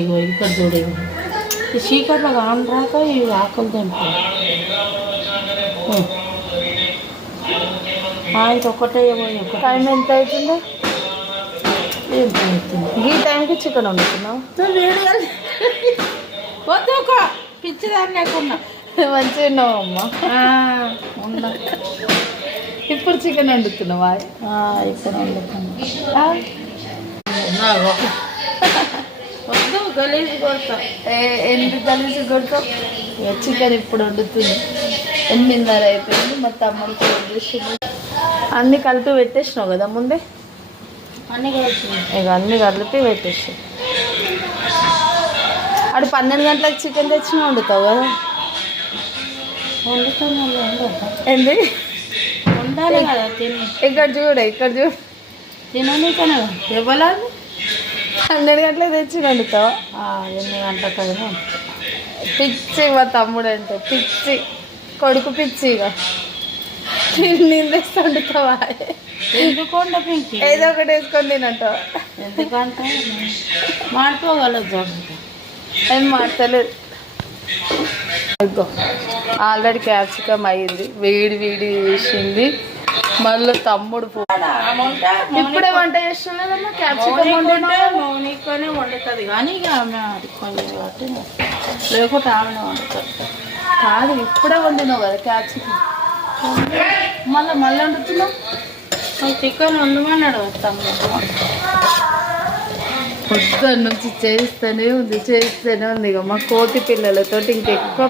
ఇగో ఇక్కడ చూడు ఈ చీకట్లో కానరాక ఈ ఆకులు తెంపు ఇంకొకటే టైం ఎంత అవుతుందో ఏం అవుతుంది ఈ టైంకి చికెన్ వండుతున్నావు వద్దు ఒక పిచ్చిదాన్ని లేకున్నా మంచిగా ఉన్నావు అమ్మ ఉన్నా ఇప్పుడు చికెన్ వండుతున్నావా ఇప్పుడు వండుతున్నా వద్దు గలీజ్ కొడతా ఎందుకు కలిసి కొడతావు చికెన్ ఇప్పుడు వండుతుంది 8:30 అయిపోయింది మా తమ్ముడు ఫోన్ చేసింది అన్నీ కలిపి పెట్టేసినావు కదా ముందే అన్నీ కలుపుతుంది ఇక అన్నీ కలిపి పెట్టేసి అటు 12 గంటలకు చికెన్ తెచ్చిన వండుతావు కదా వండుతాను ఏంది ఉండాలి కదా తిని ఇక్కడ చూడు తినని కదా ఇవ్వలేదు 12 గంటలకు తెచ్చి వండుతావు 8 గంటలకైనా పిచ్చి మా తమ్ముడు అంటే పిచ్చి కొడుకు పిచ్చి ఇక నేను తెచ్చి వండుతావా ఎందుకుండా పింకి ఏదో ఒకటి వేసుకొని తినంటావు ఎందుకంటే మాడిపోగలదు ఏం మాట్లాడలేదు ఆల్రెడీ క్యాప్సికమ్ అయ్యింది వేడి చేసింది మళ్ళీ తమ్ముడు ఇప్పుడే వంట చేస్తున్నాడమ్మా క్యాప్సికమ్ వండుకుంటే మౌనికనే వండుతుంది కానీ ఇక ఆమె అది కొంచెం కాబట్టి లేకపోతే ఆమెనే వండుతుంది కాదు ఇప్పుడే వండినావు కదా క్యాప్సికమ్ మళ్ళీ వండుతున్నావు చికెన్ వండమన్నాడు తమ్ముడు పొద్దున్న నుంచి చేస్తూనే ఉంది ఇక మా కోతి పిల్లలతో ఇంకెక్కువ